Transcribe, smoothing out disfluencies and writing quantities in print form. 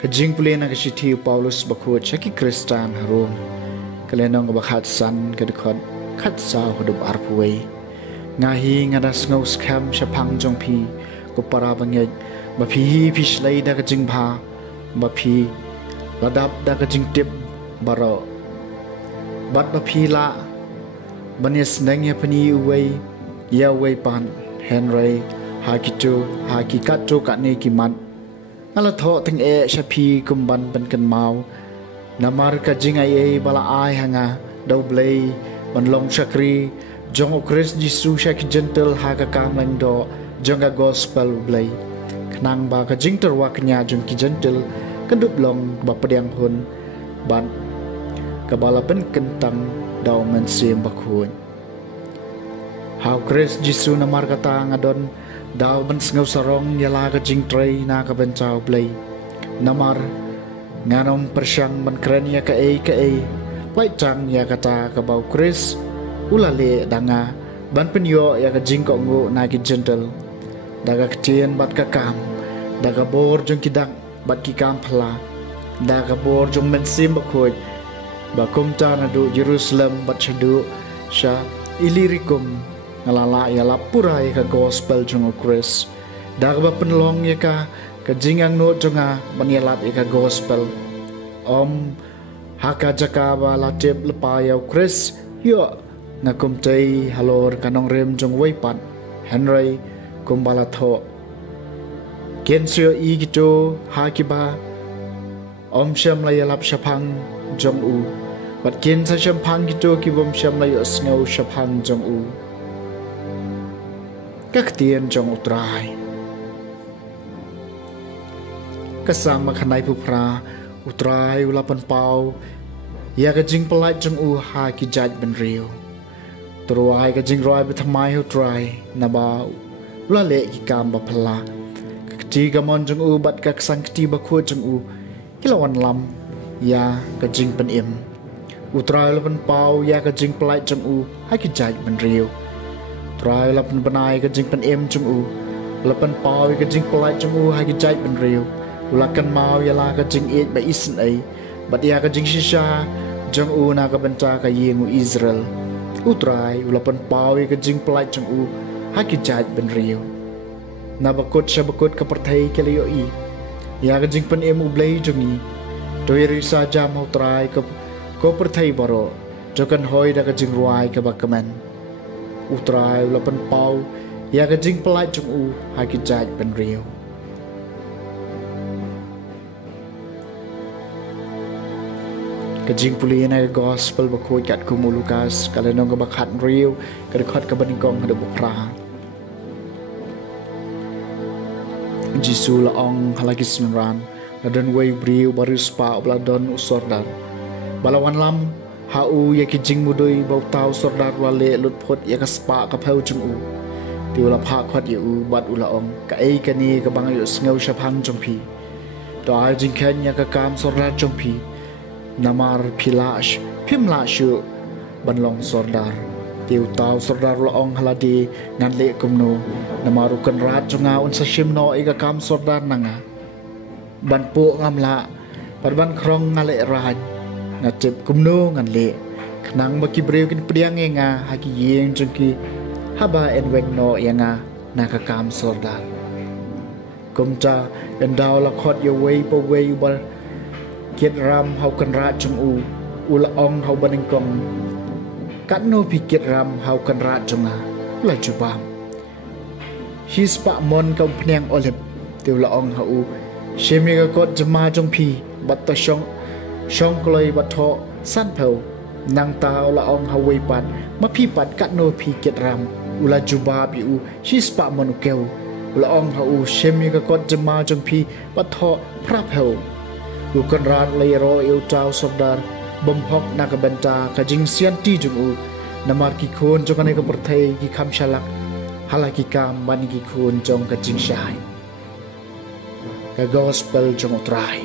Kajing pulena kasithi Paulus bakhu chaki Kristan harum kalenong bakhat san kadkhot khat sa hodub arpuai ngahi ngadas ngau skam shapang jongphi ko para bangye baphi hi fishlai da kajing bha baphi ladap da kajing tip baro bat baphi la banis nangya pani uwai ya wai pan henry hakitu hakikatu kane kimat ala tho ting e shapi kumban ban kan mau namar ka jing ai bala ai hanga do blay ban long shakri jong o Chris Jisu shak gentle ha ka kam lang do jong a gospel blay knang ba ka jing terwa knya jong ki gentle kandup long ba pediang hun ban ka bala pen kentang daw man sim bakhun how Chris Jisu namar kata ngadon daw ban ngau sarong yala ka jing tray na ka ban chau play namar nganom persyang ban kren ya ka ai wai chang ya kata ka bau Chris ulale danga ban penyo ya ka jing ko ngu na ki gentle daga ktien bat ka kam daga bor jong kidang bat ki kam phla daga bor jong men sim ba khoi ba kum ta na du Jerusalem bat chadu sha ilirikum ngalala ya lapura ya ka gospel jong Chris daga ba penlong ya ka jingang no jonga manialat ya ka gospel om haka jaka ba latip lepa ya Chris yo ngakum tei halor kanong rem jong weipat Henry kumbala tho kensio i gitu hakiba om syam la yalap shapang jong u bat ken sa shampang gitu ki bom syam la yo snow shapang jong u các tiền trong utrai kasang makhanai pupra utrai ulapan pau ya ka jing pelai trong u ha ki jaj ben riu truai ka jing roi bethamai utrai naba ula le ki kam ba phala ti ka mon trong u bat ka sang ti ba khu trong u kilawan lam ya ka jing pen im utrai ulapan pau ya ka jing pelai trong u ha ki jaj ben riu trai lapan banai ka jing pen em chung u lapan pau ka jing polai chung u ha ki jai pen riu ulakan mau ya la ka jing et ba isen ai bat ya ka jing shisha jong u na ka banta ka yengu Israel utrai ulapan pau ka jing polai chung u ha ki jai pen riu na bakut shabakut ka parthai ke leo i ya ka jing pen em u blai chung ni toi ri sa jam utrai ka ko parthai baro jokan hoi da ka jing ruai ka bakaman utrai lapan pau ya ka jing pelai chung u ha ki jaj pen riu ka jing puli na gospel ba khoi kat ku Lukas kala nong ka bakhat riu ka khot ka ban kong da bukra Jisu la ong halagi smran dan wei briu baris pa bladon usordan balawan lam hau ya ki jing mudoi bau tau sordar wale lut phot ya ka spa ka phau chung u ti ula pha khot ya u bat ula ong ka ei ka ni ka bang yu sngo shaphang chung phi to ai jing khen ya ka kam sordar chung phi namar philash phimla shu ban long sordar tiu tau sordar ula ong haladi ngan le kumno namaru kan rat chunga un sa shim no i ka kam sordar nanga ban pu ngamla ban krong ngale raj na tip kumno ngan le khnang baki breu kin priang nga haki yeng jungki haba en weng no yanga na ka kam sordar kumcha en daw la khot yo wei po wei ba kiet ram hau kan ra chung u ula ong hau baning kong kat no pi kiet ram hau kan ra chunga la chubam his pa mon kam pniang olip tiu la ong ha u shemi ga kot jama jong phi bat ta shong kloi bat tho san phau nang ta la ong ha wei pat ma phi pat kat no phi ket ram ula juba bi u his pa mon keu la ong ha u shemi ga kot jama jong phi bat tho pra phau u kan ran le ro eu tau sobdar bom hok na ka benta ka jing sian ti jung u namar ki khon jong ane ka perthai ki kham shalak halaki kam ban ki khon jong ka jing shai ka gospel jong utrai